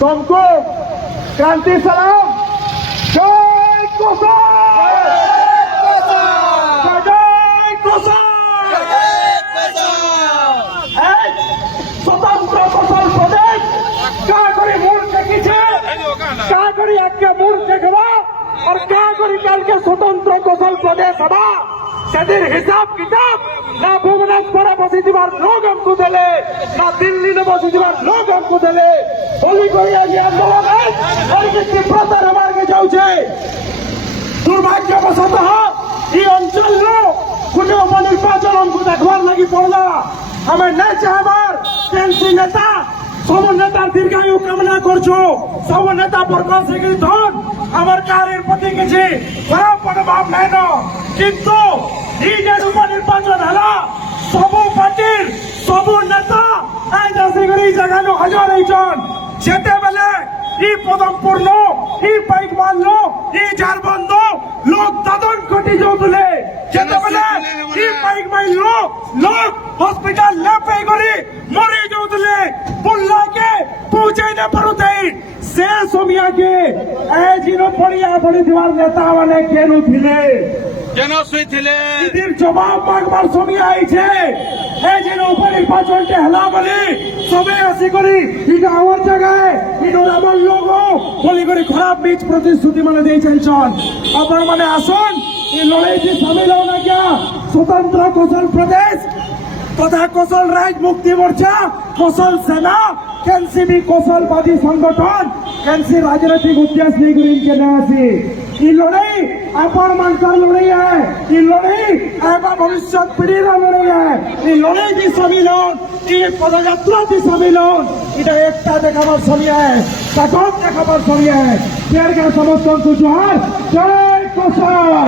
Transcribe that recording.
तुमको क्रांति सलाम। जय किसान, जय किसान। स्वतंत्र फसल प्रदेश क्या करी मूल देखिए, क्या करी आगे मूल देखवा और क्या करी कल के स्वतंत्र फसल प्रदेश हवा সেদিন হিসাব কিতাব না ভুবনেশ্বরে বসি দিবার লোক আমকু দেলে না দিল্লি বসি দিবার লোক আমকু দেলে বলি করি আজ আন্দোলনে এর তীব্রতার মার্গে যাচ্ছে। দুর্ভাগ্যবশত এই অঞ্চলর কোনো উপনির্বাচন আমকু দেখবার লাগি পড়লা। আমি নাই চাহবার টিএমসি নেতা সব নেতার দীর্ঘায়ু কামনা করছো, সব নেতা বর্গ থেকে ধন আমার কারের প্রতি কিছু খারাপ মনোভাব নাই না, কিন্তু এই যে উপনির্বাচন হল সবু পার্টির সবু নেতা এই দেশে করে জায়গানো হাজার এইজন যেতে বেলে এই পদমপুর লোক এই পাইকমাল লোক এই ঝাড়বন্দ লোক দাদন ঘটি যাওলে যেতে বেলে এই পাইকমাল লোক হসপিটাল না পাই করে মরে যাওলে বুল্লাকে পৌঁছাই না পারুতে সে সমিয়াকে এই জিনো পড়িয়া পড়ি দিবার নেতা মানে কেন থিলে কেন শুইছিলে এদের জবাব মাগবার সময় আইছে। এই যে উপনির্বাচনকে হেলা বলি সবে আসি করি এটা আমার জায়গায় এটা আমার লোক বলি করে খারাপ বীজ প্রতিশ্রুতি মানে দিয়েছেন চল আপনার মানে আসুন এই লড়াইতে সামিল হও না क्या स्वतंत्र कौशल प्रदेश तथा कौशल राज्य मुक्ति मोर्चा कौशल सेना एनसीबी कौशलवादी संगठन एनसी राजनीतिक उद्देश्य लेकर इनके नासी ये लड़ाई अपार मानकर लड़ाई है, ये लड़ाई ऐसा भविष्य पीढ़ी का लड़ाई है। ये लड़ाई की सम्मिलन ये पदयात्रा की सम्मिलन इधर एकता देखाবার समय है, सकत देखाবার समय है। शेर का समर्थन को जोहार, जय किसान।